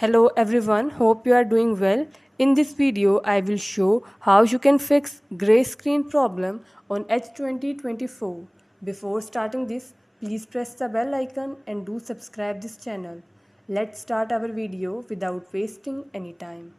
Hello everyone, hope you are doing well. In this video, I will show how you can fix gray screen problem on H2024. Before starting this, please press the bell icon and do subscribe this channel. Let's start our video without wasting any time.